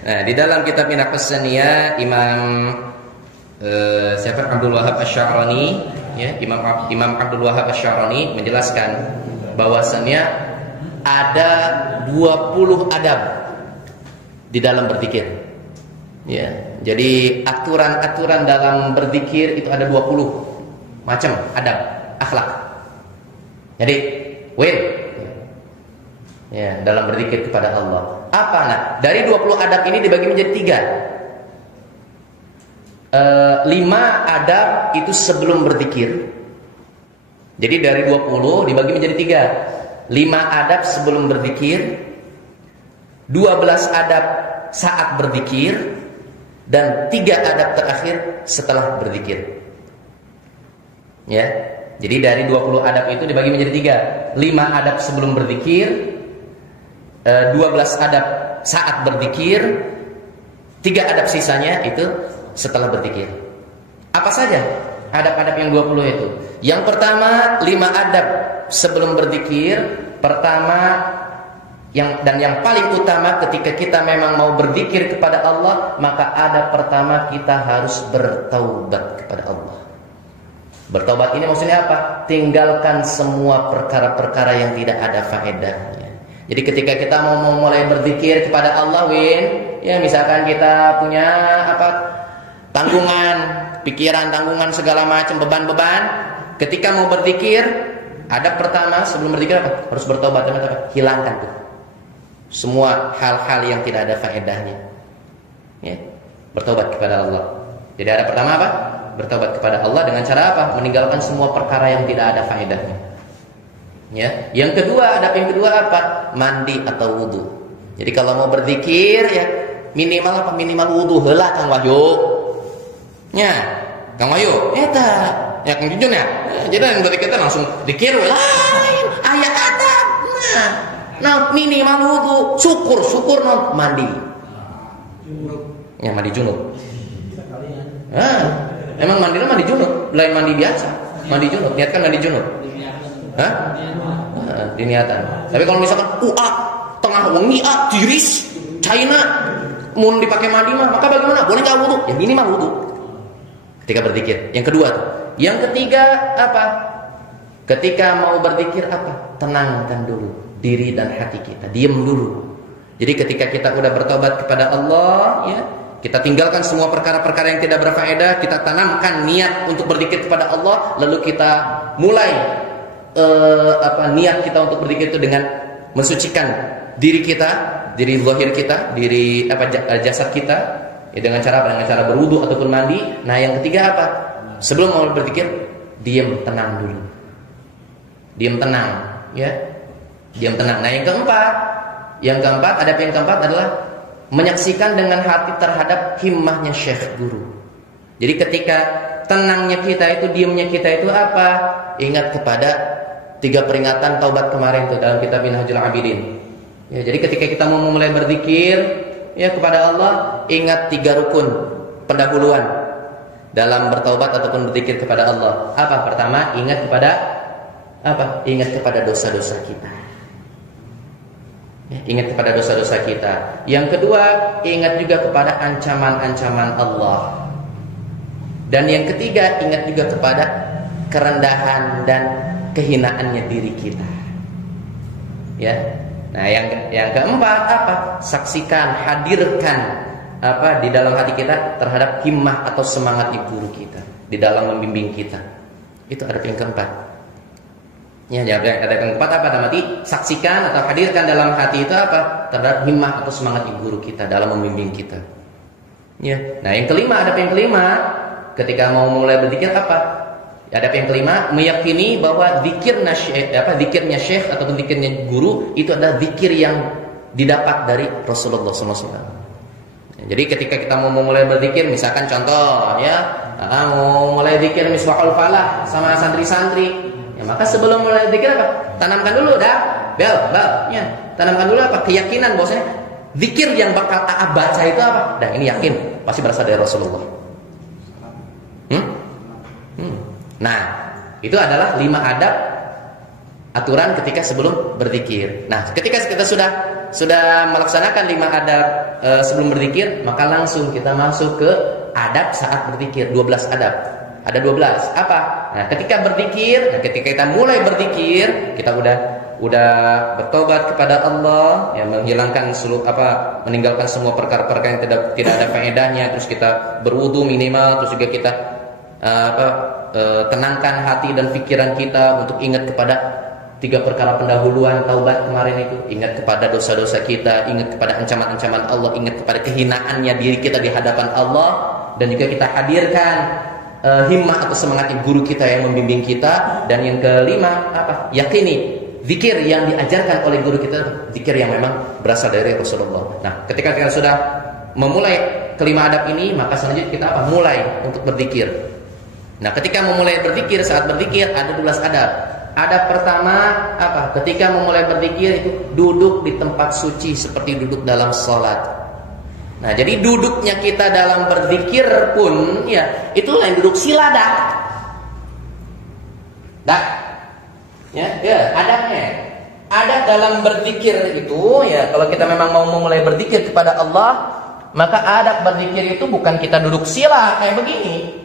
Nah, di dalam kitab Minhajus Saniyah Imam Abdul Wahhab Asy-Sya'rani, ya, Imam Abdul Wahhab Asy-Sya'rani menjelaskan bahwasannya ada 20 adab di dalam berzikir. Ya, jadi aturan-aturan dalam berzikir itu ada 20 macam adab, akhlak. Jadi, ya, dalam berzikir kepada Allah. Apa? Nah, dari 20 adab ini dibagi menjadi 3. 5 adab itu sebelum berzikir. Jadi dari 20 dibagi menjadi 3. 5 adab sebelum berzikir, 12 adab saat berzikir, dan 3 adab terakhir setelah berzikir. Ya. Jadi dari 20 adab itu dibagi menjadi 3. 5 adab sebelum berzikir, 12 adab saat berzikir, 3 adab sisanya itu setelah berzikir. Apa saja adab-adab yang 20 itu? Yang pertama, 5 adab sebelum berzikir. Pertama, yang paling utama ketika kita memang mau berzikir kepada Allah, maka adab pertama kita harus bertaubat kepada Allah. Bertaubat ini maksudnya apa? Tinggalkan semua perkara-perkara yang tidak ada faedahnya. Jadi ketika kita mau mulai berzikir kepada Allah, ya misalkan kita punya tanggungan, pikiran, tanggungan segala macam, beban-beban, ketika mau berzikir, adab pertama sebelum berzikir apa? Harus bertobat, hilangkan tuh semua hal-hal yang tidak ada faedahnya. Ya, bertobat kepada Allah. Jadi adab pertama apa? Bertobat kepada Allah dengan cara apa? Meninggalkan semua perkara yang tidak ada faedahnya. Ya, yang kedua, adab yang kedua apa? Mandi atau wudu. Jadi kalau mau berzikir, ya minimal apa? Minimal wudu heula Kang Wahyu. Ya, Kang Wahyu, eta, ya Kang Jujun ya. Jadi yang berzikir langsung zikir lain, aya adab. Nah, minimal wudu, syukur mandi. Ya mandi junub. Emang mandinya mandi junub, lain mandi biasa. Mandi junub, niatkan mandi junub. Diniatan. Tapi kalau misalkan tengah wengi tiris China mun dipakai mandi maka bagaimana? Boleh enggak wudu? Ya minimal wudu ketika berzikir. Yang kedua tuh. Yang ketiga apa? Ketika mau berzikir apa? Tenangkan dulu diri dan hati kita. Diam dulu. Jadi ketika kita udah bertobat kepada Allah, ya, kita tinggalkan semua perkara-perkara yang tidak berfaedah, kita tanamkan niat untuk berzikir kepada Allah, lalu kita mulai niat kita untuk berzikir itu dengan mensucikan diri kita, diri zahir kita, diri jasad kita, ya, dengan cara apa? Dengan cara berwudu ataupun mandi. Nah, yang ketiga apa? Sebelum mau berzikir, diam, tenang dulu. Diam, tenang, ya. Diam, tenang. Nah, yang keempat, adab yang keempat adalah menyaksikan dengan hati terhadap himmahnya syekh guru. Jadi ketika tenangnya kita itu, diamnya kita itu apa? Ingat kepada 3 peringatan taubat kemarin itu dalam kitab Minhajul Abidin. Ya, jadi ketika kita mau mulai berzikir ya kepada Allah, ingat 3 rukun pendahuluan dalam bertaubat ataupun berzikir kepada Allah. Apa? Pertama, ingat kepada apa? Ingat kepada dosa-dosa kita. Ya, ingat kepada dosa-dosa kita. Yang kedua, ingat juga kepada ancaman-ancaman Allah. Dan yang ketiga, ingat juga kepada kerendahan dan kehinaannya diri kita. Ya. Nah, yang keempat apa? Saksikan, hadirkan apa di dalam hati kita terhadap himmah atau semangat guru kita di dalam membimbing kita. Itu adab yang keempat. Ya, ada yang keempat apa? Mati saksikan atau hadirkan dalam hati itu apa? Terhadap himmah atau semangat guru kita dalam membimbing kita. Ya. Nah, yang kelima, adab yang kelima, ketika mau mulai berzikir apa? Adab yang kelima, meyakini bahwa zikirnya syekh ataupun zikirnya guru itu adalah zikir yang didapat dari Rasulullah SAW. Ya, jadi ketika kita mau mulai berzikir, misalkan contoh ya, mau mulai zikir Misbahul Falah sama santri-santri, ya, maka sebelum mulai zikir apa? Tanamkan dulu bel, ya, tanamkan dulu apa? Keyakinan bahwasanya zikir yang bakal A'ab baca itu apa? Dan ini yakin pasti berasal dari Rasulullah. Nah, itu adalah 5 adab aturan ketika sebelum berzikir. Nah, ketika kita sudah melaksanakan 5 adab sebelum berzikir, maka langsung kita masuk ke adab saat berzikir. 12 adab. Ada 12. Apa? Nah, ketika berzikir, ketika kita mulai berzikir, kita udah bertobat kepada Allah, ya, menghilangkan meninggalkan semua perkara-perkara yang tidak ada faedahnya, terus kita berwudu minimal, terus juga kita tenangkan hati dan pikiran kita untuk ingat kepada 3 perkara pendahuluan taubat kemarin itu, ingat kepada dosa-dosa kita, ingat kepada ancaman-ancaman Allah, ingat kepada kehinaannya diri kita di hadapan Allah, dan juga kita hadirkan himmah atau semangatnya guru kita yang membimbing kita. Dan yang kelima apa? Yakini zikir yang diajarkan oleh guru kita, zikir yang memang berasal dari Rasulullah. Nah, ketika kita sudah memulai kelima adab ini, maka selanjutnya kita apa? Mulai untuk berzikir. Nah, ketika memulai berzikir, saat berzikir ada 12 adab. Adab pertama apa? Ketika memulai berzikir itu duduk di tempat suci seperti duduk dalam sholat. Nah, jadi duduknya kita dalam berzikir pun ya itulah yang duduk sila dah. Ya, adabnya. Adab dalam berzikir itu ya, kalau kita memang mau memulai berzikir kepada Allah, maka adab berzikir itu bukan kita duduk sila kayak begini.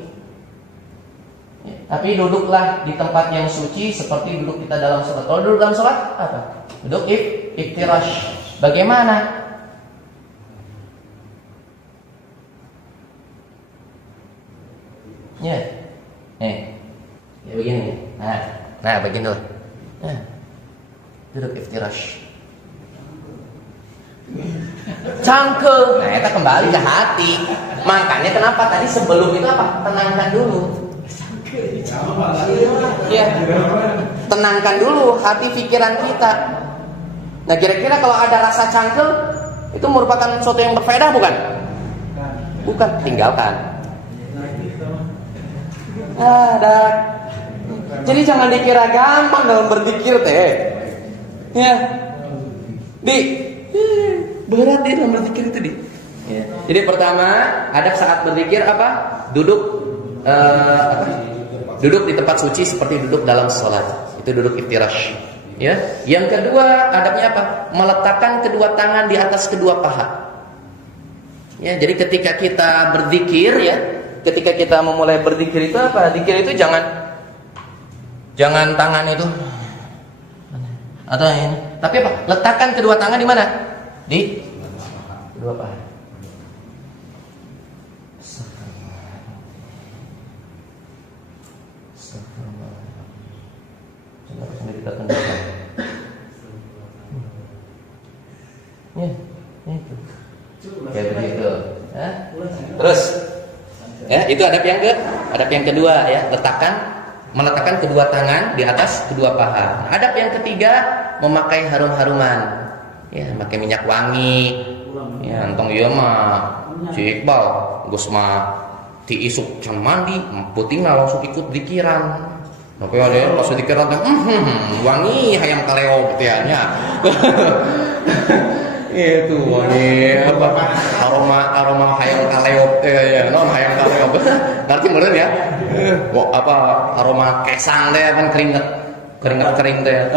Ya, tapi duduklah di tempat yang suci seperti duduk kita dalam sholat. Kalau duduk dalam sholat apa? Duduk iftirash. Bagaimana? Ya, ya begini. Nah begini tuh. Duduk iftirash. Cangkel. Nah, kita kembali ke hati. Makanya kenapa tadi sebelum itu apa? Tenangkan dulu. Ya, tenangkan dulu hati pikiran kita. Nah, kira-kira kalau ada rasa cangkel, itu merupakan sesuatu yang berfaedah bukan? Bukan, tinggalkan. Jadi jangan dikira gampang dalam berzikir teh. Ya. Berat dia dalam berzikir itu Ya. Jadi pertama, adab saat berzikir apa? Duduk duduk di tempat suci seperti duduk dalam sholat. Itu duduk iftirash. Ya. Yang kedua, adabnya apa? Meletakkan kedua tangan di atas kedua paha. Ya, jadi ketika kita berzikir ya, ketika kita memulai berzikir itu apa? Zikir itu jangan tangan itu atau ini. Tapi apa? Letakkan kedua tangan di mana? Di kedua paha. Itu. Kayak begitu. Terus ya, itu adab yang kedua ya, meletakkan kedua tangan di atas kedua paha. Adab yang ketiga, memakai harum-haruman. Ya, pakai minyak wangi. Ya, antong ieu mah si Iqbal geus mah ti isuk can mandi, peuting langsung ikut zikiran. Oke, ada pas zikiran teh wangi hayam kaleo gitu ya nya. Itu wangi apa? Aroma hayam kaleo ya, non hayam kaleo. Ngerti meureun ya? Apa aroma kesang teh kan keringet kering teh.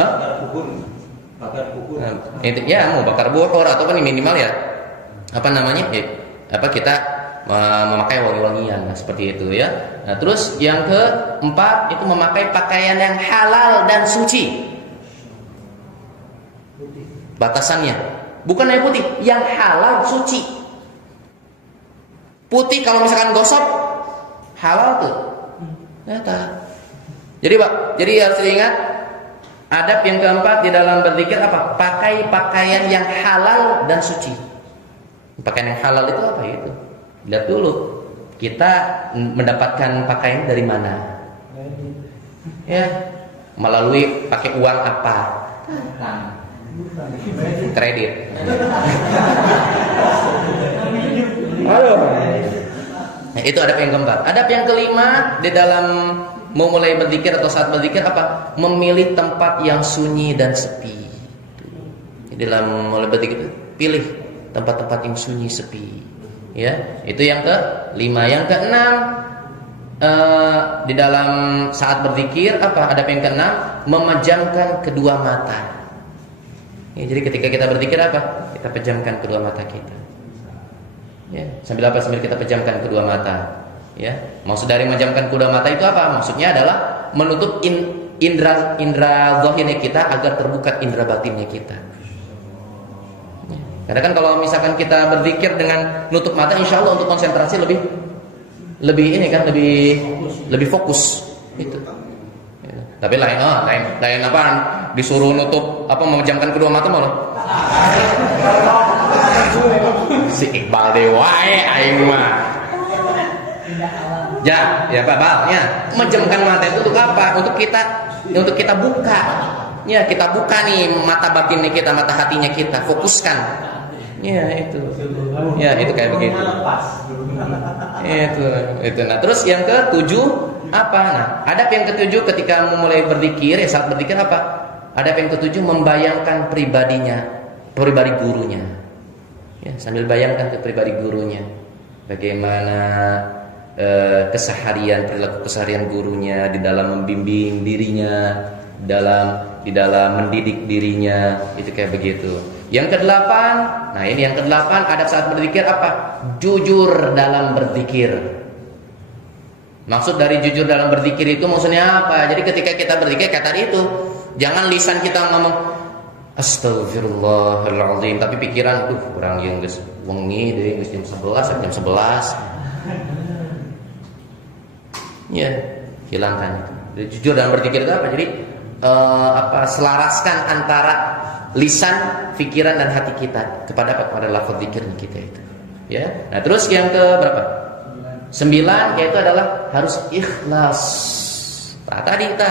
Bakar buhur. Itu ya mau bakar buhur atau kan minimal ya. Apa namanya? Kita memakai wangi-wangian seperti itu ya. Nah, terus yang keempat itu memakai pakaian yang halal dan suci. Batasannya bukan yang putih, yang halal suci. Putih kalau misalkan gosok halal tuh. Jadi harus diingat adab yang keempat di dalam berzikir apa? Pakai pakaian yang halal dan suci. Pakaian yang halal itu apa itu? Lihat dulu kita mendapatkan pakaian dari mana? Ya, melalui pakai uang apa? Kredit. Nah, itu adab yang keempat. Adab yang kelima di dalam memulai berzikir atau saat berzikir apa? Memilih tempat yang sunyi dan sepi. Di dalam mulai berzikir pilih tempat-tempat yang sunyi sepi. Ya, itu yang kelima. Yang keenam, di dalam saat berzikir apa? Adab yang keenam, memejamkan kedua mata. Ya, jadi ketika kita berzikir apa? Kita pejamkan kedua mata kita. Ya, sambil apa? Sambil kita pejamkan kedua mata. Ya, maksud dari memejamkan kedua mata itu apa? Maksudnya adalah menutup indra zahirnya kita agar terbuka indra batinnya kita. Ya. Karena kan kalau misalkan kita berzikir dengan nutup mata, insya Allah untuk konsentrasi lebih ini kan lebih fokus itu. Ya. Tapi lain apa? Disuruh nutup apa memejamkan kedua mata malah. Si Iqbal dewa aing mah. Ya Pak Bal, ya. Memejamkan mata itu untuk apa? Untuk kita buka. Ya, kita buka nih mata batinnya kita, mata hatinya kita, fokuskan. Ya, itu. Ya, itu kayak begitu. Itu. Nah, terus yang ketujuh apa? Nah, adab yang ketujuh ketika memulai berzikir, ya saat berzikir apa? Adab yang ketujuh membayangkan pribadi gurunya. Ya, sambil bayangkan ke pribadi gurunya. Bagaimana perilaku keseharian gurunya di dalam membimbing dirinya, di dalam mendidik dirinya, itu kayak begitu. Yang kedelapan, nah ini yang kedelapan, adab saat berzikir apa? Jujur dalam berzikir. Maksud dari jujur dalam berzikir itu maksudnya apa? Jadi ketika kita berzikir kayak tadi itu, jangan lisan kita ngomong astagfirullahaladzim, tapi pikiran kurang yang geus wengi deui geus jam 11 jam 11. Ya, hilangkan itu. Jadi, jujur dalam berzikir itu apa? Jadi selaraskan antara lisan, pikiran dan hati kita kepada lafaz zikirnya kita itu. Ya. Nah, terus yang ke berapa? 9 yaitu adalah harus ikhlas. Nah, tadi kita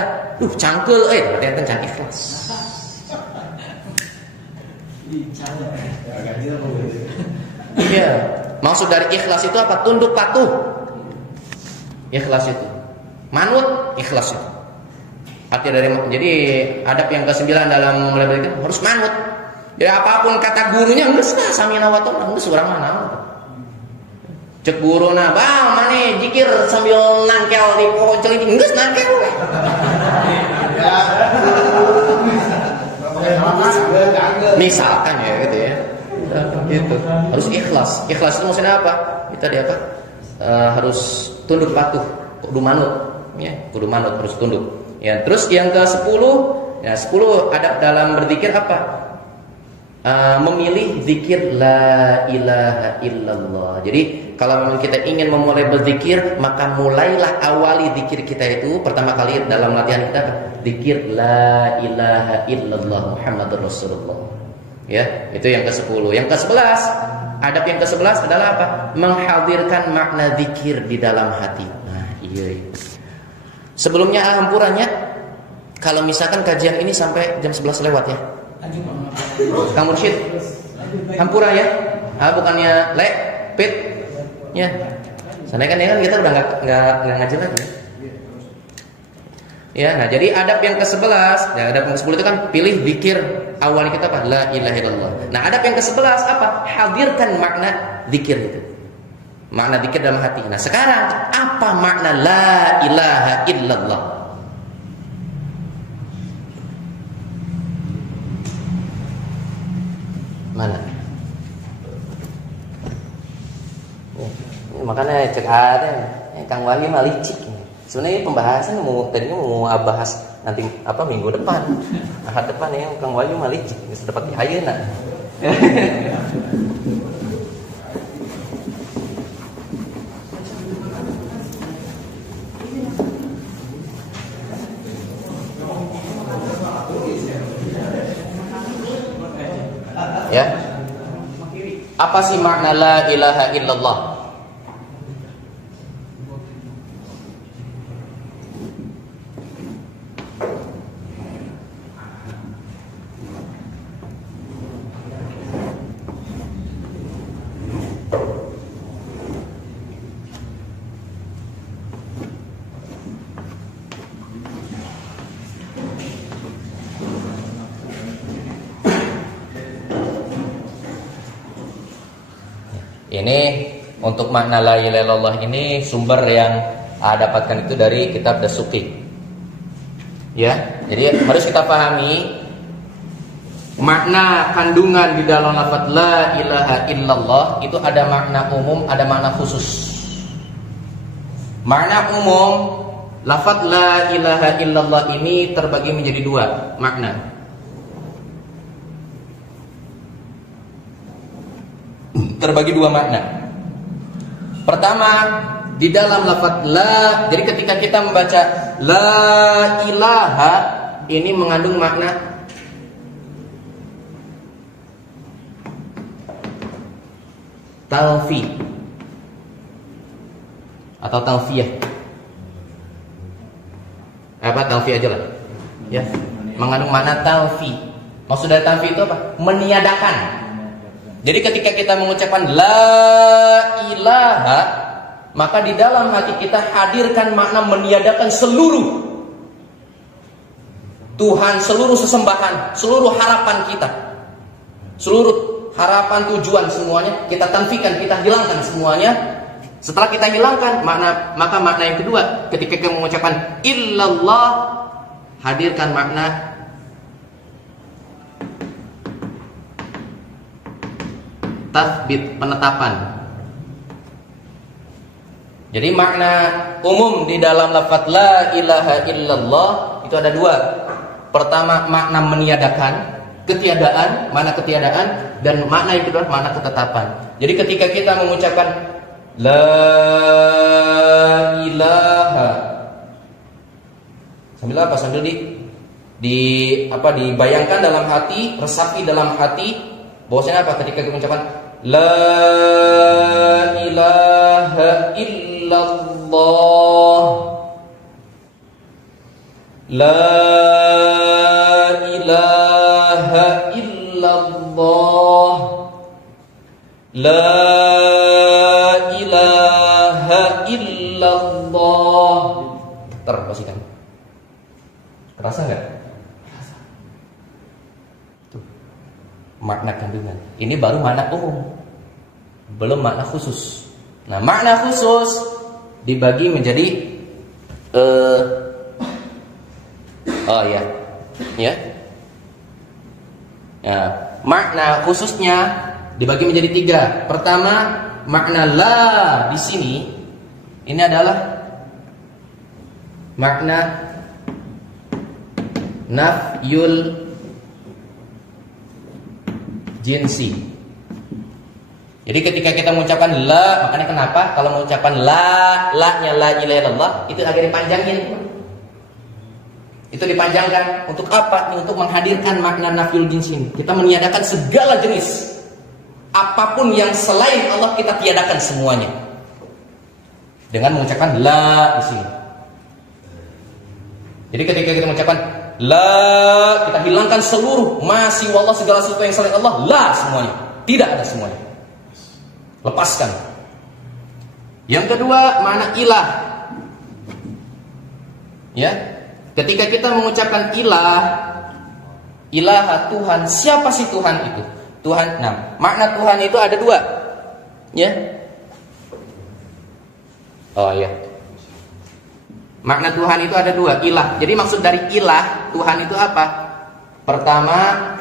cangkel berarti can ikhlas. Iya. Maksud dari ikhlas itu apa? Tunduk patuh. Ikhlas itu manut, ikhlas itu arti dari. Jadi adab yang ke-9 dalam mulai berzikir harus manut. Jadi apapun kata gurunya geus lah samina wa ta'ala, geus urang mah naon. Cek guruna, "Bang, mane zikir sambil nangkel di pohon celing." Geus nangkel. Misalkan ya gitu ya. Itu harus ikhlas. Ikhlas itu maksudnya apa? Kita dia apa? Harus tunduk patuh, kudu manut, ya, kudu manut, harus tunduk. Ya, terus yang ke-10, ya 10 adab dalam berzikir apa? Memilih zikir la ilaha illallah. Jadi kalau memang kita ingin memulai berzikir, maka mulailah awali zikir kita itu pertama kali dalam latihan kita zikir la ilaha illallah Muhammadur Rasulullah. Ya, itu yang ke-10. Yang ke-11, adab yang ke-11 adalah apa? Menghadirkan makna zikir di dalam hati. Nah, iya. Sebelumnya alhampurannya, kalau misalkan kajian ini sampai jam 11 lewat ya. Kang Mursyid, hampura ya? Bukannya pit ya. Sana kan kita udah nggak ngaji lagi. Ya, nah jadi adab yang ke-11, ya adab yang ke-10 itu kan pilih zikir awal kita apa? La ilaha illallah. Nah, adab yang ke-11 apa? Hadirkan makna zikir itu. Makna zikir dalam hati. Nah, sekarang apa makna la ilaha illallah? Mana? Makanya cek ada Kang Wahyu mah licik. Sebenarnya pembahasan tadinya mau bahas nanti minggu depan, ahad depan ya Kang Wahyu mah licik, sudah dapat dihayeuna. Ya. Apa sih makna la ilaha illallah? Ini untuk makna la ilaha illallah ini sumber yang dapatkan itu dari kitab Dasuki. Ya, jadi harus kita pahami makna kandungan di dalam lafaz la ilaha illallah itu ada makna umum, ada makna khusus. Makna umum lafaz la ilaha illallah ini terbagi menjadi dua makna. Terbagi dua makna. Pertama, di dalam lafaz la, jadi ketika kita membaca la ilaha ini mengandung makna talfi atau talfiyah. Apa talfi aja lah. Ya, mengandung makna talfi. Maksud dari talfi itu apa? Meniadakan. Jadi ketika kita mengucapkan la ilaha, maka di dalam hati kita hadirkan makna meniadakan seluruh Tuhan, seluruh sesembahan, seluruh harapan kita, seluruh harapan, tujuan, semuanya kita tanfikan, kita hilangkan semuanya. Setelah kita hilangkan maka makna yang kedua, ketika kita mengucapkan illallah, hadirkan makna tathbit, penetapan. Jadi makna umum di dalam lafaz la ilaha illallah itu ada dua. Pertama, makna meniadakan, ketiadaan, makna ketiadaan, dan makna yang kedua makna ketetapan. Jadi ketika kita mengucapkan la ilaha, sambil apa? Sambil dibayangkan dalam hati, resapi dalam hati, bahwasanya apa? Ketika kita mengucapkan la ilaha illallah, la ilaha illallah, la ilaha illallah. Terpastikan. Kerasa nggak? Tuh, makna kandungan. Ini baru makna umum, belum makna khusus. Nah, makna khusus dibagi menjadi ya. Makna khususnya dibagi menjadi tiga. Pertama, makna la di sini ini adalah makna nafyul jinsi. Jadi ketika kita mengucapkan la, makanya kenapa kalau mengucapkan la-nya la ilaha illallah itu agak dipanjangin. Itu dipanjangkan untuk apa? Untuk menghadirkan makna nafyul jinsi. Kita meniadakan segala jenis, apapun yang selain Allah kita tiadakan semuanya dengan mengucapkan la di sini. Jadi ketika kita mengucapkan la, kita hilangkan seluruh masih wallah, segala sesuatu yang selain Allah, la semuanya, tidak ada semuanya. Lepaskan. Yang kedua, makna ilah. Ya. Ketika kita mengucapkan ilaha Tuhan, siapa sih Tuhan itu? Tuhan, makna Tuhan itu ada dua. Ya. Oh ya. Makna Tuhan itu ada dua, ilah. Jadi maksud dari ilah, Tuhan itu apa? Pertama,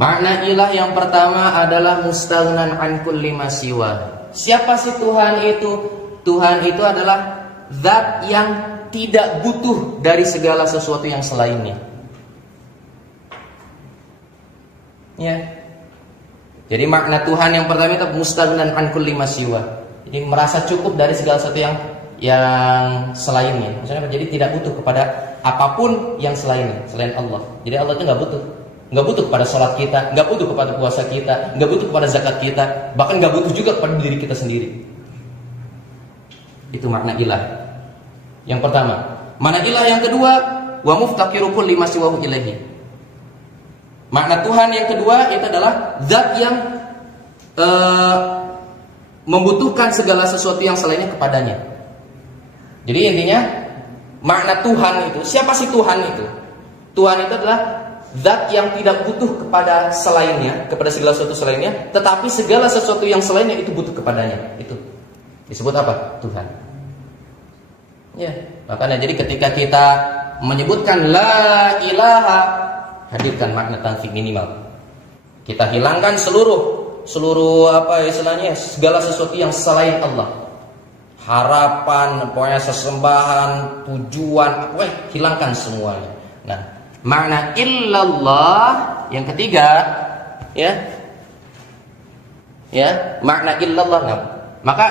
makna ilah yang pertama adalah mustaghnan an kulli ma siwa. Siapa sih Tuhan itu? Tuhan itu adalah zat yang tidak butuh dari segala sesuatu yang selainnya. Ya. Jadi makna Tuhan yang pertama itu mustaghnan an kulli ma siwa. Jadi merasa cukup dari segala sesuatu yang selainnya. Maksudnya jadi tidak butuh kepada apapun yang selain Allah. Jadi Allah itu nggak butuh kepada sholat kita, nggak butuh kepada puasa kita, nggak butuh kepada zakat kita, bahkan nggak butuh juga kepada diri kita sendiri. Itu makna ilah yang pertama. Makna ilah yang kedua, wa muftaqiru kulli ma siwahu ilaihi. Makna Tuhan yang kedua itu adalah zat yang membutuhkan segala sesuatu yang selainnya kepadanya. Jadi intinya makna Tuhan itu, siapa sih Tuhan itu? Tuhan itu adalah zat yang tidak butuh kepada selainnya, kepada segala sesuatu selainnya, tetapi segala sesuatu yang selainnya itu butuh kepadanya. Itu disebut apa? Tuhan. Ya, makanya jadi ketika kita menyebutkan la ilaha, hadirkan makna tanfi minimal. Kita hilangkan seluruh apa istilahnya, segala sesuatu yang selain Allah. Harapan, pokoknya sesembahan, tujuan, hilangkan semuanya. Nah, makna illallah yang ketiga, ya, makna illallah. Nah, maka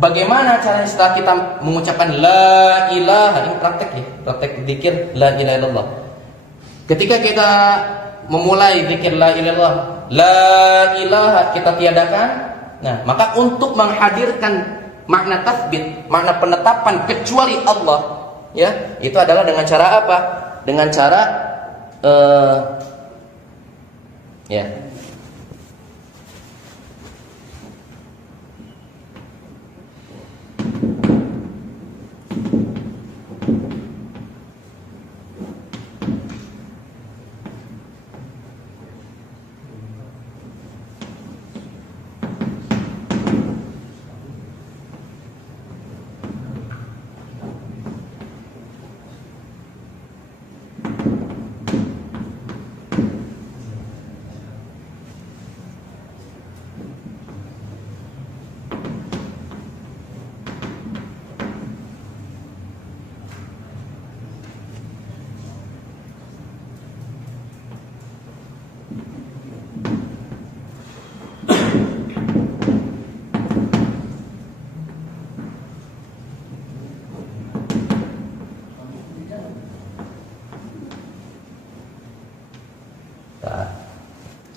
bagaimana caranya setelah kita mengucapkan la ilaha, ini praktek zikir la ilaha illallah. Ketika kita memulai zikir la ilaha illallah, la ilaha kita tiadakan. Nah, maka untuk menghadirkan makna tathbit, makna penetapan kecuali Allah, ya, itu adalah dengan cara apa? Dengan cara ya.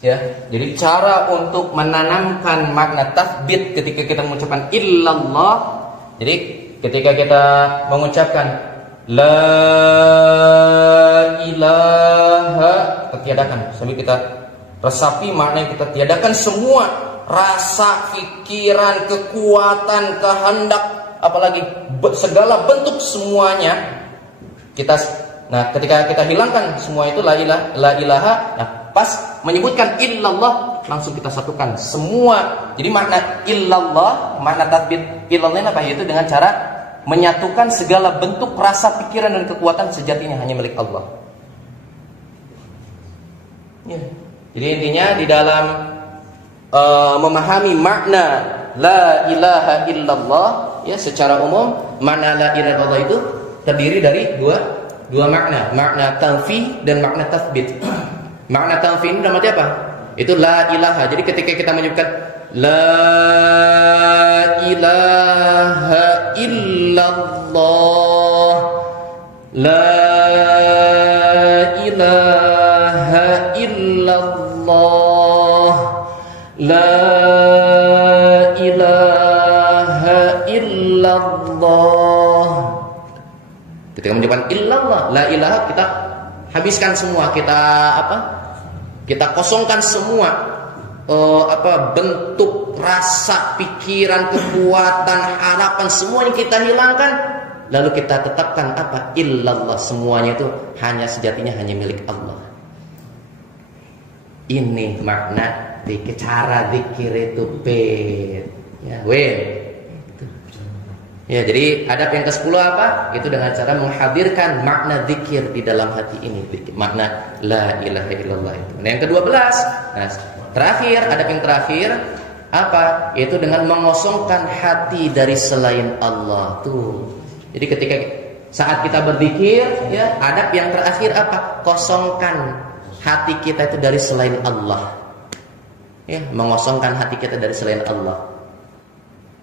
Ya, jadi cara untuk menanamkan makna tathbit ketika kita mengucapkan illallah. Jadi ketika kita mengucapkan la ilaha, kita tiadakan sambil kita resapi makna yang kita tiadakan semua rasa, pikiran, kekuatan, kehendak, apalagi segala bentuk semuanya kita. Nah, ketika kita hilangkan semua itu la ilaha, nah pas menyebutkan illallah langsung kita satukan semua. Jadi makna illallah, makna tathbit illallah apa? Yaitu dengan cara menyatukan segala bentuk rasa, pikiran dan kekuatan sejatinya hanya milik Allah. Ya. Jadi intinya di dalam memahami makna la ilaha illallah, ya, secara umum makna la ilaha illallah itu terdiri dari dua makna, makna tanfi dan makna tathbit. Makna tanfi ini dalam arti apa? Itu la ilaha. Jadi ketika kita menyebutkan la ilaha illallah, la ilaha illallah, la ilaha illallah. Ketika menyebutkan illallah, la ilaha, kita habiskan semua, kita apa? Kita kosongkan semua bentuk, rasa, pikiran, kekuatan, harapan, semuanya kita hilangkan. Lalu kita tetapkan apa? Illallah, semuanya itu hanya sejatinya hanya milik Allah. Ini makna cara zikir itu ya, ya, jadi adab yang ke-10 apa? Itu dengan cara menghadirkan makna zikir di dalam hati ini, makna la ilaha illallah itu. Nah, yang ke-12, nah, terakhir, adab yang terakhir apa? Yaitu dengan mengosongkan hati dari selain Allah. Tuh. Jadi ketika saat kita berzikir, ya, adab yang terakhir apa? Kosongkan hati kita itu dari selain Allah. Ya, mengosongkan hati kita dari selain Allah.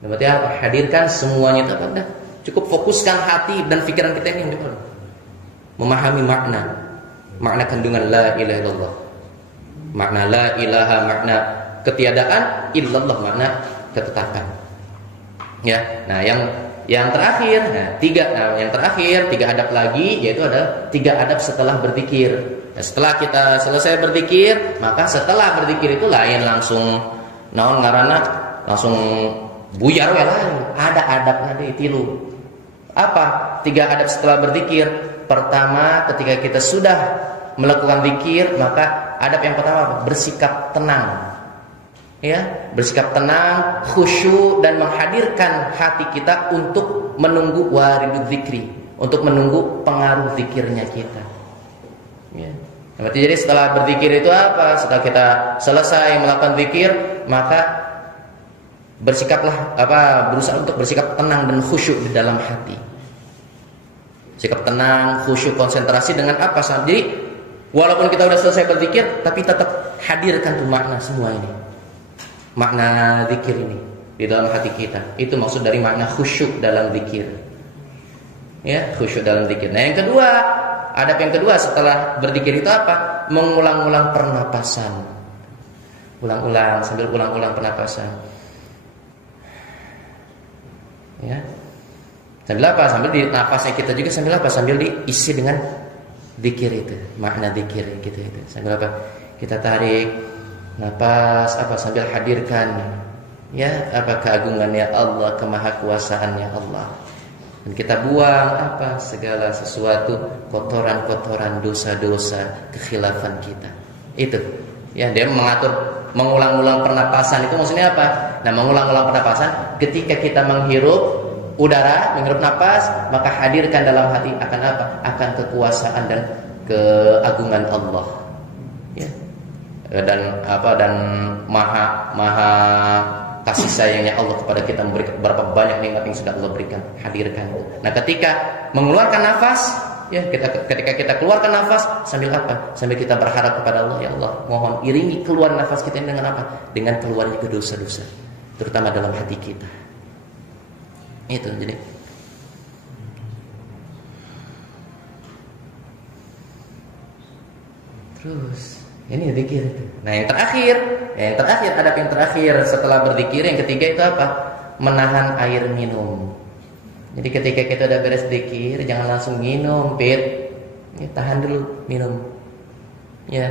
Berarti apa? Hadirkan semuanya itu apa? Cukup fokuskan hati dan pikiran kita ini memahami makna kandungan la ilaha illallah. Makna la ilaha, makna ketiadaan, illallah makna ketetapan. Ya. Nah, yang terakhir, yang terakhir 3 adab lagi, yaitu ada 3 adab setelah berzikir. Nah, setelah kita selesai berzikir, maka setelah berzikir itu lain langsung naon ngaranna langsung buyar we lain. Ada adabnya deui 3. Apa 3 adab setelah berzikir? Pertama, ketika kita sudah melakukan zikir, maka adab yang pertama apa? Bersikap tenang. Ya, bersikap tenang, khusyuk dan menghadirkan hati kita untuk menunggu waridul zikri, untuk menunggu pengaruh zikirnya kita. Ya. Berarti jadi setelah berzikir itu apa? Setelah kita selesai melakukan zikir, maka bersikaplah berusaha untuk bersikap tenang dan khusyuk di dalam hati. Sikap tenang, khusyuk, konsentrasi dengan apa? Jadi walaupun kita sudah selesai berzikir, tapi tetap hadirkan tuh makna semua ini. Makna zikir ini di dalam hati kita. Itu maksud dari makna khusyuk dalam zikir. Ya, khusyuk dalam zikir. Nah, yang kedua, adab yang kedua setelah berzikir itu apa? Mengulang-ulang pernapasan. Ulang-ulang, sambil ulang-ulang pernapasan. Ya. Sambil apa? Sambil di nafasnya kita juga sambil apa? Sambil diisi dengan zikir itu, makna zikir gitu itu. Sambil apa? Kita tarik napas sambil hadirkan keagungannya Allah, kemahakuasaannya Allah. Dan kita buang segala sesuatu kotoran-kotoran, dosa-dosa, kekhilafan kita. Itu. Ya, dia mengulang-ulang pernapasan itu maksudnya apa? Nah, mengulang-ulang pernapasan ketika kita menghirup udara, menghirup napas, maka hadirkan dalam hati akan apa? Akan kekuasaan dan keagungan Allah. Ya. Dan maha kasih sayangnya Allah kepada kita, memberikan berapa banyak nikmat yang sudah Allah berikan, hadirkan. Nah, ketika mengeluarkan nafas, ya ketika kita keluarkan nafas sambil apa? Sambil kita berharap kepada Allah, ya Allah, mohon iringi keluar nafas kita ini dengan apa? Dengan keluarnya dosa-dosa, terutama dalam hati kita. Itu jadi. Terus ini zikir itu. Nah, yang terakhir adab yang terakhir setelah berzikir yang ketiga itu apa? Menahan air minum. Jadi ketika kita udah beres zikir, jangan langsung minum, Pit. Ya, tahan dulu minum. Ya.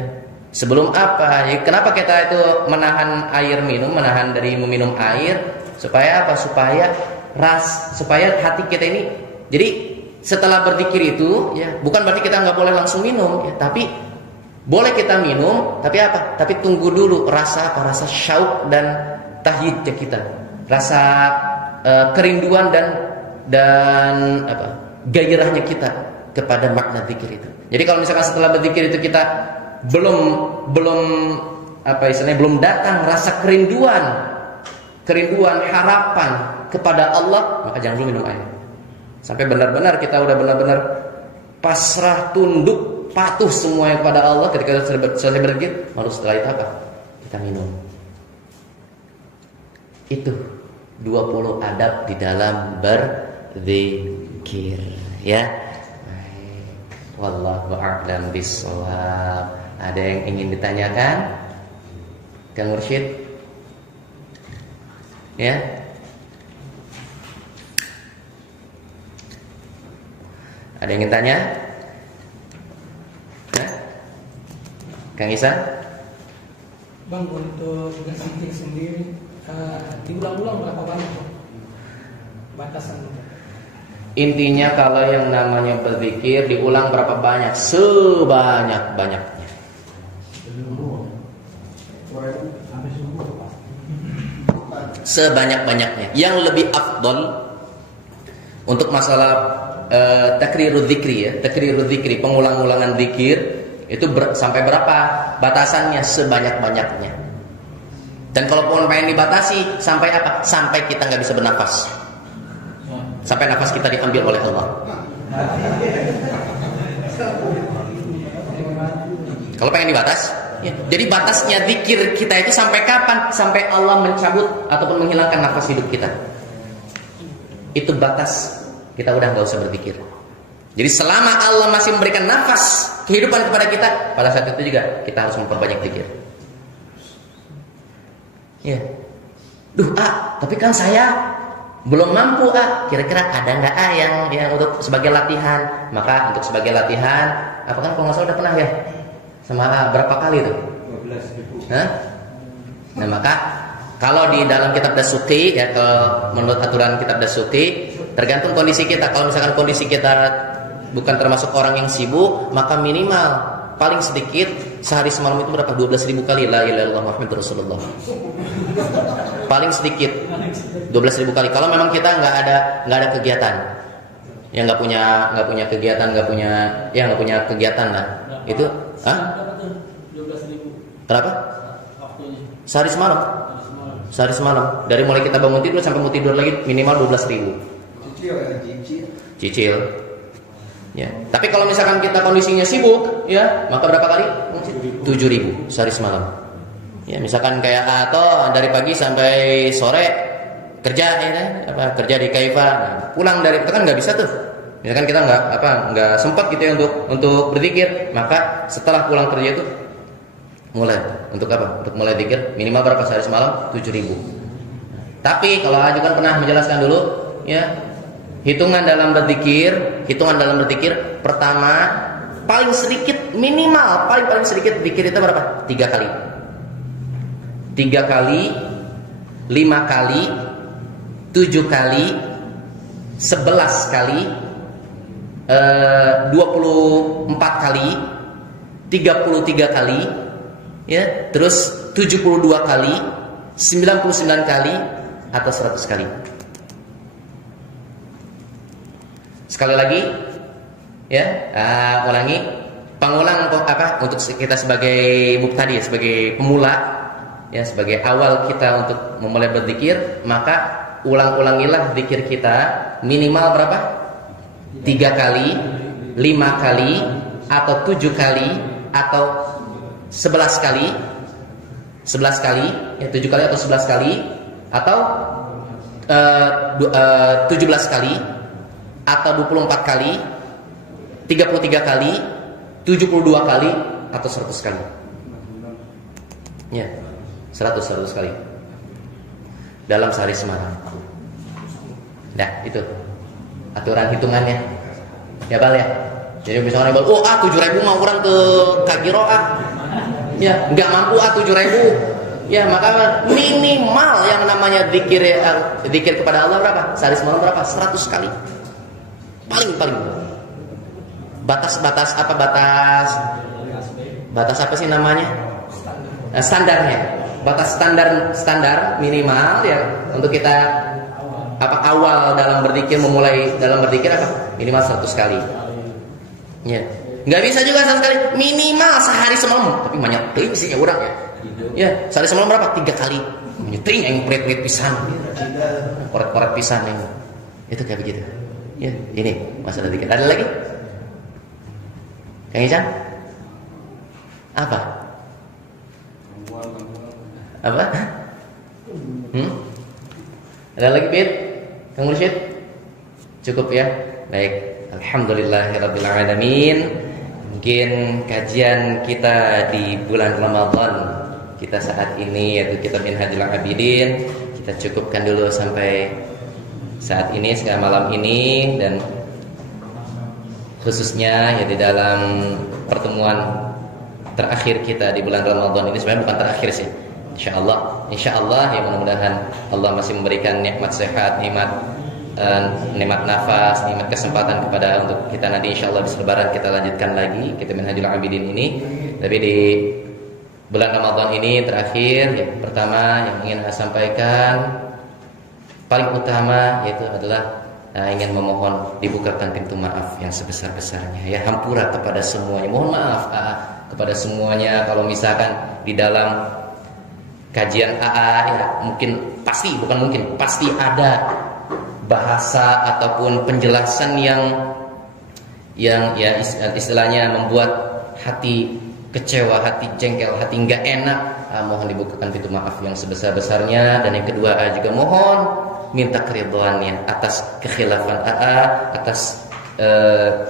Sebelum apa? Ya, kenapa kita itu menahan air minum, menahan dari meminum air? Supaya apa? Supaya hati kita ini. Jadi setelah berzikir itu, ya, bukan berarti kita nggak boleh langsung minum, ya, tapi boleh kita minum, tapi apa? Tapi tunggu dulu rasa syauk dan tahyidnya kita, rasa kerinduan dan gairahnya kita kepada makna zikir itu. Jadi kalau misalkan setelah berzikir itu kita belum datang rasa kerinduan, harapan kepada Allah, maka jangan dulu minum air. Sampai benar-benar kita udah benar-benar pasrah, tunduk, patuh semuanya kepada Allah ketika selesai berzikir, lalu setelah itu apa? Kita minum. Itu 20 adab di dalam berzikir, ya. Wallahu a'lam bishawab. Ada yang ingin ditanyakan? Kang Mursyid? Ya. Ada yang ingin tanya? Kang Isa? Bang, untuk berzikir sendiri diulang-ulang berapa banyak batasan? Intinya kalau yang namanya berzikir diulang berapa banyak? Sebanyak-banyaknya. Sebanyak-banyaknya. Yang lebih afdol untuk masalah takrirul zikri, pengulang-ulangan zikir itu sampai berapa batasannya? Sebanyak-banyaknya. Dan kalaupun pengen dibatasi sampai apa? Sampai kita nggak bisa bernafas, sampai nafas kita diambil oleh Allah. Kalau pengen dibatas, ya. Jadi batasnya zikir kita itu sampai kapan? Sampai Allah mencabut ataupun menghilangkan nafas hidup kita. Itu batas kita udah nggak usah berzikir. Jadi selama Allah masih memberikan nafas kehidupan kepada kita, pada saat itu juga kita harus memperbanyak zikir. Ya. Duh, tapi kan saya belum mampu, kira-kira ada nggak yang untuk sebagai latihan? Maka untuk sebagai latihan, apakah kalau nggak salah udah pernah ya? Sama berapa kali tuh? 12.000. Nah, maka kalau di dalam kitab Dasuki ya, menurut aturan kitab Dasuki, tergantung kondisi kita. Kalau misalkan kondisi kita bukan termasuk orang yang sibuk, maka minimal paling sedikit sehari semalam itu berapa? 12.000 kali la ilaha illallah Muhammadur Rasulullah. Paling sedikit 12.000 kali. Kalau memang kita nggak ada kegiatan, yang nggak punya kegiatan lah. Itu, berapa? Sehari semalam. Sehari semalam. Dari mulai kita bangun tidur sampai mau tidur lagi minimal 12.000. Cicil. Ya. Tapi kalau misalkan kita kondisinya sibuk, ya, maka berapa kali? 7.000 sehari semalam. Ya, misalkan kayak atau dari pagi sampai sore kerja, ya, kerja di Kaifa, pulang dari itu kan nggak bisa tuh. Misalkan kita nggak sempat gitu ya untuk berzikir, maka setelah pulang kerja itu mulai untuk apa? Untuk mulai zikir minimal berapa sehari semalam? 7.000. Tapi kalau Aju kan pernah menjelaskan dulu, ya, hitungan dalam berzikir pertama paling sedikit minimal paling sedikit zikir itu berapa? 3 kali. 3 kali, 5 kali, 7 kali, 11 kali, 24 kali, 33 kali, ya, terus 72 kali, 99 kali, atau 100 kali. Sekali lagi, ya, ulangi, pengulang untuk kita sebagai mubtadi, sebagai pemula. Ya, sebagai awal kita untuk memulai berzikir, maka ulang-ulangilah zikir kita minimal berapa? 3 kali, 5 kali, atau 7 kali, atau 11 kali. 11 kali, ya, 7 kali atau 11 kali, atau 17 kali, atau 24 kali, 33 kali, 72 kali, atau 100 kali. Ya. 100 kali dalam sehari semalam. Nah, itu aturan hitungannya. Ya, Bal ya. Jadi misalnya Bal, 7.000 mau kurang ke Kagiro ya, nggak mampu 7.000. Ya, maka minimal yang namanya zikir kepada Allah berapa? Sehari semalam berapa? 100 kali. Paling. Batas apa sih namanya? Standarnya. Batas standar minimal ya untuk kita awal dalam berzikir, memulai dalam berzikir minimal 100 kali. Ya. Nggak bisa juga 100 kali, minimal sehari semalam. Tapi banyak ting sih orang ya. Ya, sehari semalam berapa? 3 kali. Ting yang pret pisan. Korek pisan yang. Itu kayak begitu. Ya, ini masalah zikir. Ada lagi? Kang Ican? Apa? Ada lagi, Bid? Kang Mursyid? Cukup ya? Baik. Alhamdulillahirabbil alamin. Mungkin kajian kita di bulan Ramadan kita saat ini, yaitu kitab Minhajul Abidin, kita cukupkan dulu sampai saat ini, sekarang malam ini, dan khususnya ya di dalam pertemuan terakhir kita di bulan Ramadan ini, sebenarnya bukan terakhir sih. Insyaallah ya, mudah-mudahan Allah masih memberikan nikmat sehat, nikmat nafas, nikmat kesempatan kepada untuk kita nanti insyaallah di Lebaran kita lanjutkan lagi kita Minhajul Abidin ini. Tapi di bulan Ramadan ini terakhir, yang pertama yang ingin saya sampaikan paling utama yaitu adalah ingin memohon dibukakan pintu maaf yang sebesar-besarnya ya, hampura kepada semuanya. Mohon maaf kepada semuanya kalau misalkan di dalam kajian ya, pasti ada bahasa ataupun penjelasan yang ya istilahnya membuat hati kecewa, hati jengkel, hati nggak enak. Mohon dibukakan pintu maaf yang sebesar-besarnya. Dan yang kedua juga mohon minta keridhaannya atas kekhilafan AA, atas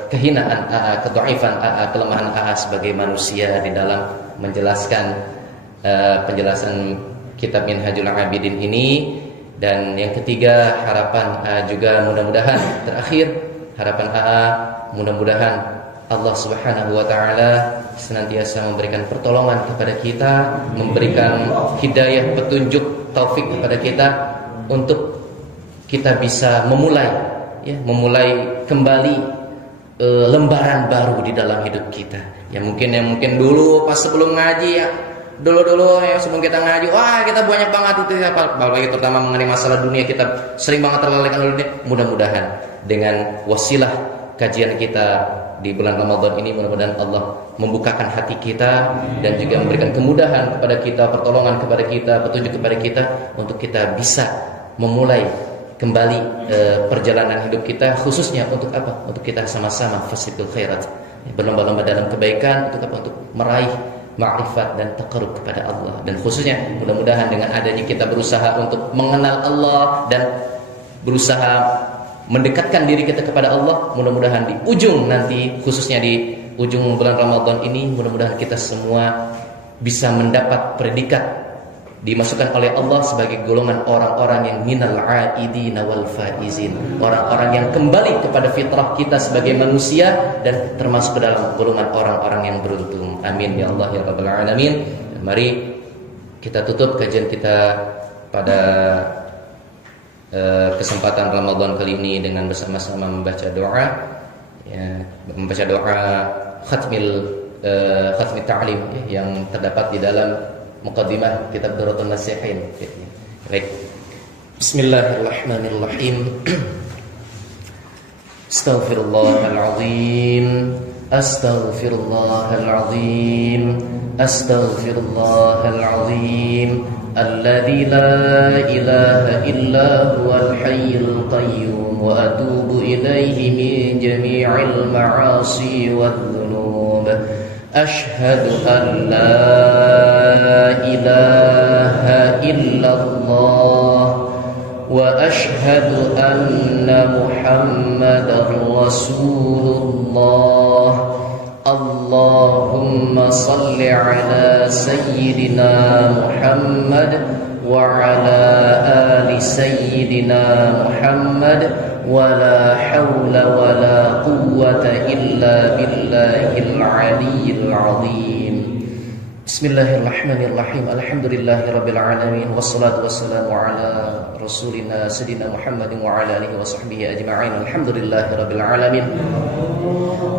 kehinaan AA, kedhaifan AA, kelemahan AA sebagai manusia di dalam menjelaskan penjelasan kitab Minhajul Abidin ini. Dan yang ketiga, harapan AA juga mudah-mudahan terakhir, harapan AA mudah-mudahan Allah Subhanahu wa taala senantiasa memberikan pertolongan kepada kita, memberikan hidayah, petunjuk, taufik kepada kita untuk kita bisa memulai kembali lembaran baru di dalam hidup kita. Yang mungkin dulu pas sebelum ngaji ya, dulu ya sebelum kita ngaji, wah kita banyak banget itu ya, apalagi terutama mengenai masalah dunia, kita sering banget terlelehkan oleh dunia. Mudah-mudahan dengan wasilah kajian kita di bulan Ramadan ini, mudah-mudahan Allah membukakan hati kita dan juga memberikan kemudahan kepada kita, pertolongan kepada kita, petunjuk kepada kita untuk kita bisa memulai kembali perjalanan hidup kita, khususnya untuk apa? Untuk kita sama-sama fasidul khairat, berlomba-lomba dalam kebaikan, untuk apa? Untuk meraih ma'rifat dan taqarrub kepada Allah. Dan khususnya mudah-mudahan dengan adanya kita berusaha untuk mengenal Allah dan berusaha mendekatkan diri kita kepada Allah, mudah-mudahan di ujung nanti, khususnya di ujung bulan Ramadan ini, mudah-mudahan kita semua bisa mendapat predikat dimasukkan oleh Allah sebagai golongan orang-orang yang minal aidina wal faizin, orang-orang yang kembali kepada fitrah kita sebagai manusia dan termasuk ke dalam golongan orang-orang yang beruntung. Amin ya Allah ya rabbal alamin. Mari kita tutup kajian kita pada kesempatan Ramadan kali ini dengan bersama-sama membaca doa, ya, membaca doa khatmil ta'lim yang terdapat di dalam muqaddimah kitab Durratun Nasihin. Baik. Bismillahirrahmanirrahim. Astaghfirullahalazim. Astaghfirullahalazim. Astaghfirullahalazim. Alladzi la ilaha illa huwal hayyul qayyum wa atubu ilaihi min jami'il ma'asi wadh-dhunub. Ashhadu an la ilaha illallah wa ashhadu anna Muhammadar Rasulullah. Allahumma salli ala sayyidina Muhammad wa ala ali sayyidina Muhammad wa la hawla wa la quwwata illa billahil aliyyil azim. Bismillahirrahmanirrahim. Alhamdulillahirabbil alamin wassalatu wassalamu ala rasulina sayyidina Muhammadin wa ala alihi wa sahbihi ajma'in. Alhamdulillahirabbil alamin.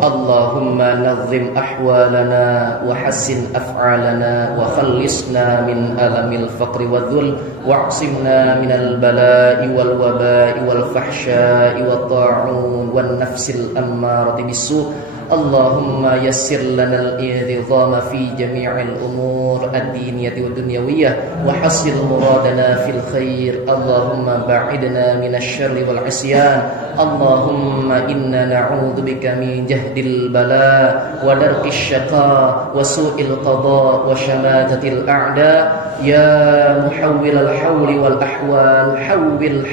Allahumma nazzim ahwalana wa hassin af'alana wa khallisna min alamil faqri wadh-dhul wa'simna minal bala'i wal waba'i wal fahsya'i wat ta'un wan nafsil ammarati bis-su'. Allahumma yassir lana al-idhama fi jami'il umur ad-diniyati wad dunyawiyah wa hassil muradana fil khair. Allahumma ba'idna minasy syarri wal 'isyan. Allahumma inna na'udzubika min jahdil bala wa darkis syaqa wa su'il qada wa syamatatil a'da. Ya muhawwilal hawli wal ahwal, hawwil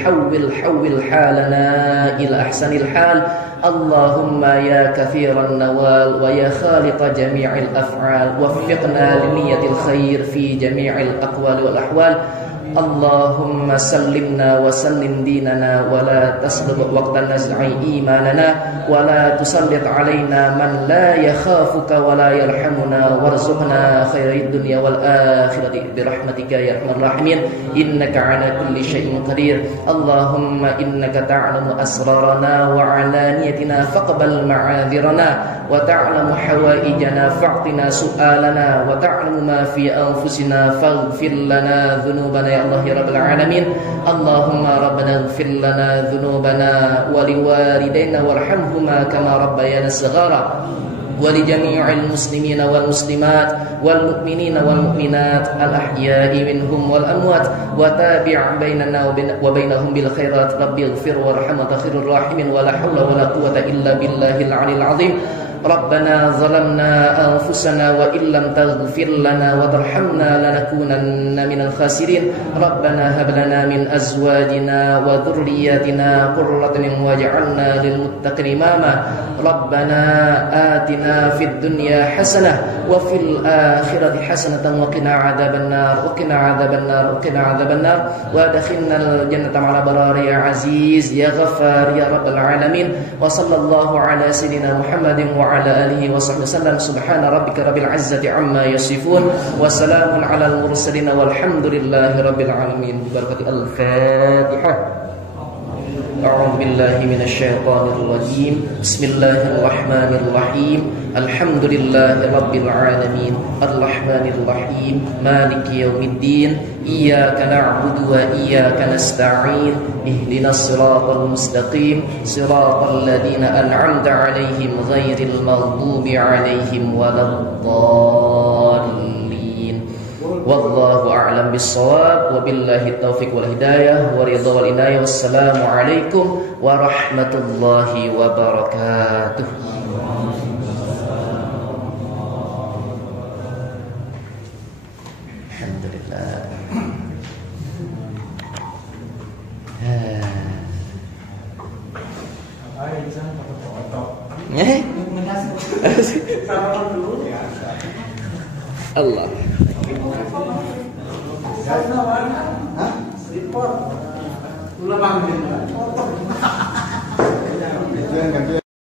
halana ila ahsanil hal. Allahumma ya kathiran nawal wa ya khaliqa jami'il af'al waffiqna liniyatil khair fi jami'il aqwali wal ahwal. Allahumma sallimna wa sallim dinana wa la tasbid waqtan naz'i imanana wa la tusallit alaina man la yakhafuka wa la yarhamuna warzuqna khairid dunya wal akhirati bi rahmatika ya arhamar rahimin innaka ala kulli syai'in qadir. Allahumma innaka ta'lamu asrarana wa alaniyatina faqbal ma'adhirana wa ta'lamu hawaijana fa'tina su'alana wa ta'lamu ma fi anfusina faghfir lana dhunubana ya Allah ya rabbal alamin. Allahumma rabbana ighfir lana dhunubana wa liwalidayna warhamhuma kama rabbayana saghara wa li jami'il muslimina wal muslimat wal mu'minina wal mu'minat al ahya'i minhum wal amwat wa tabi' bainana wa bainahum bil khairat. Rabbi ighfir warham wa khairur rahimin wa la hawla wa la quwwata illa billahil 'aliyyil 'azim. Rabbana zalamna anfusana wa illam taghfir lana wa tarhamna lanakunanna minal khasirin. Rabbana hab lana min azwajina wa dhurriyyatina qurrata a'yun waj'alna lil muttaqina imama. Rabbana atina fid dunya hasanah wa fil akhirati hasanatan wa qina adzabannar wa qina adzabannar wa qina adzabannar wa adkhilnal jannata ma'al barari ya aziz ya ghaffar ya rabbal alamin. Wa sallallahu ala sayyidina Muhammadin wa ala alihi wa sahbihi wasallam. Subhana rabbika rabbil izzati amma yasifun wa salamun alal mursalin walhamdulillahi rabbil alamin. Barakati al-Fatihah. A'udzu billahi minasy syaithanir rajim. Bismillahir rahmanir rahim. Alhamdulillahi rabbil alamin. Arrahmanir rahim. Maliki yaumiddin. Iyyaka na'budu wa iyyaka nasta'in. Ihdinas siratal mustaqim. Siratal ladzina an'amta 'alaihim ghairil maghdubi 'alaihim waladdallin. Wallahu a'lam bis-shawab wa billahi taufiq wal hidayah wa ridha wal inayah. Wassalamu alaikum warahmatullahi wabarakatuh. Alhamdulillah. Allah. Report.